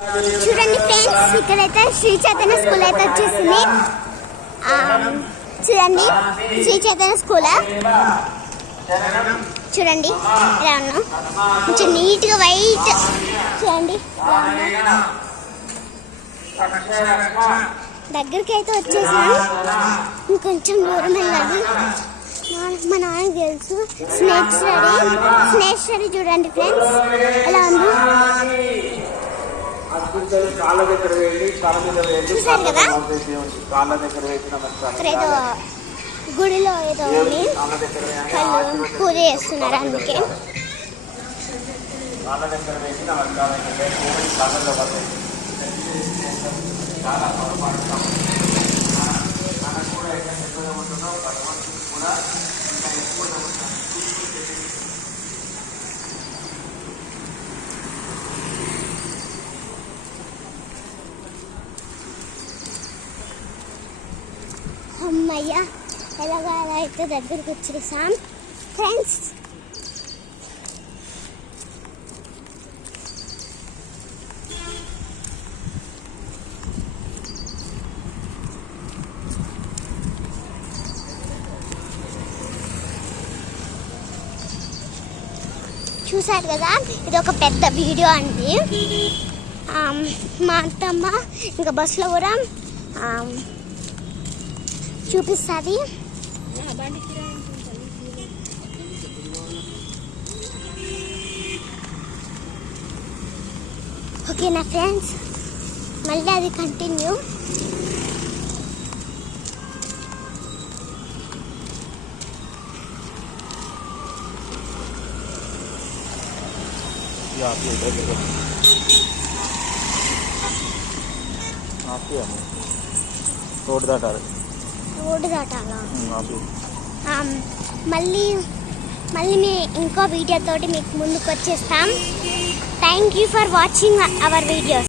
చూడండి ఫ్రెండ్స్, ఇక్కడైతే శ్రీ చైతన్య స్కూల్ అయితే వచ్చేసింది. చూడండి శ్రీ చైతన్య స్కూల్ చూడండి ఇలా ఉన్నాం, కొంచెం నీట్గా వైట్ చూడండి. దగ్గరికి అయితే వచ్చేసాం, ఇంకొంచెం దూరం వెళ్ళాలి. మా నాన్నకి తెలుసు స్నేక్ స్టడీ చూడండి ఫ్రెండ్స్ ఎలా ఉంది. చూసారు కదా, ఏదో గుడిలో ఏదో ఉంది, వాళ్ళు పూజ చేస్తున్నారు. అందుకే అమ్మయ్య ఎలాగా అలా అయితే దగ్గరికి వచ్చేసాం ఫ్రెండ్స్. చూసారు కదా, ఇది ఒక పెద్ద వీడియో అండి. మా అత్తమ్మ ఇంకా బస్సులో కూడా చూపిస్తుంది. ఓకేనా ఫ్రెండ్స్, మళ్ళీ అది కంటిన్యూ. రోడ్డు దాటాలా? మళ్ళీ మేము ఇంకో వీడియోతోటి మీకు ముందుకు వచ్చేస్తాం. Thank you for watching our videos.